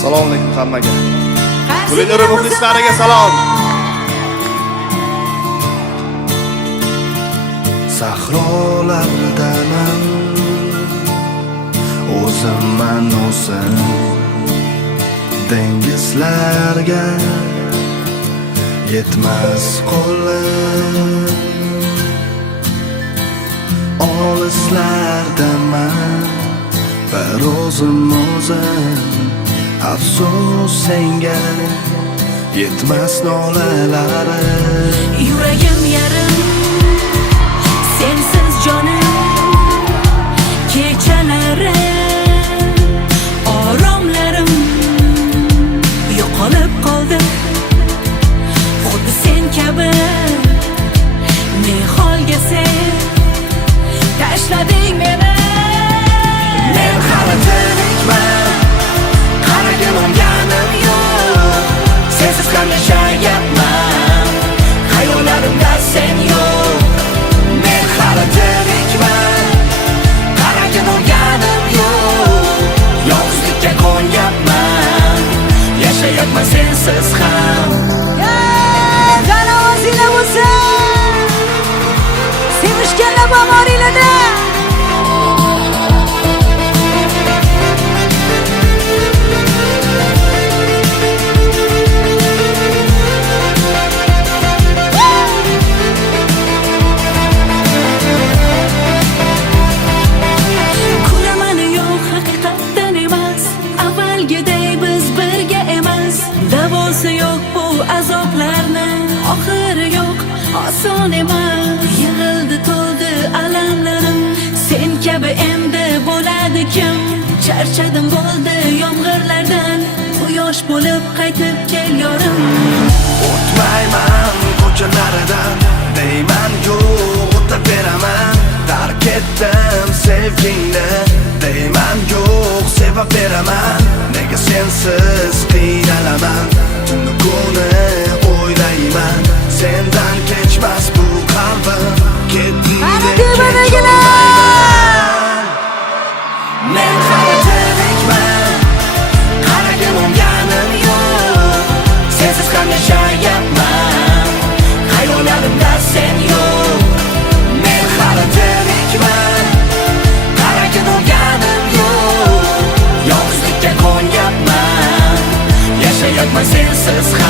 Assalomu alaykum hammaga. Gulinur muxlislariga salom. Sahrolardaman o'zimman o'zim, dengizlarga yetmas qo'lim, olislardaman bir o'zim, afsus senga yetmas nolalarim. Yuragim yarim, sensiz jonim, kechalarim, oromlarim yo'qolib qoldi. Xuddi sen kabi ne holga sen tashlading meni. Men hali tirikman, qaragim olganim yo'q, sensiz ham yashayapman, xayollarimda sen yo'q. Men hali tirikman, qaragim olganim yo'q, yolg'izlikka qo'nyapman, yashayapman sensiz ham. G'alabasinglar bo'lsin, sevishganlar bamoringlarda. Davosi yo'q bu azoblarni, oxiri yo'q, oson emas. Yig'ildi to'ldi alamlarim, sen kabi endi bo'ladi kim? Charchadim bo'ldi yomg'irlardan, quyosh bo'lib qaytib kel yorim. O'tmayman ko'chalaridan, deyman yo'q, o'taveraman. Tark etdim sevgingni, deyman yo'q, sevaveraman. Nega sensiz qiynalaman, tunu kuni o'ylayman. Sendan kechmas bu qalbim, ketding men hali tirikman, qaragim olganim yo'q, sensiz ham yashayapman, xayollarimda sen yo'q. Men hali tirikman, qaragim olganim yo'q, yolg'izlikka qo'nyapman, yashayapman sensiz ham.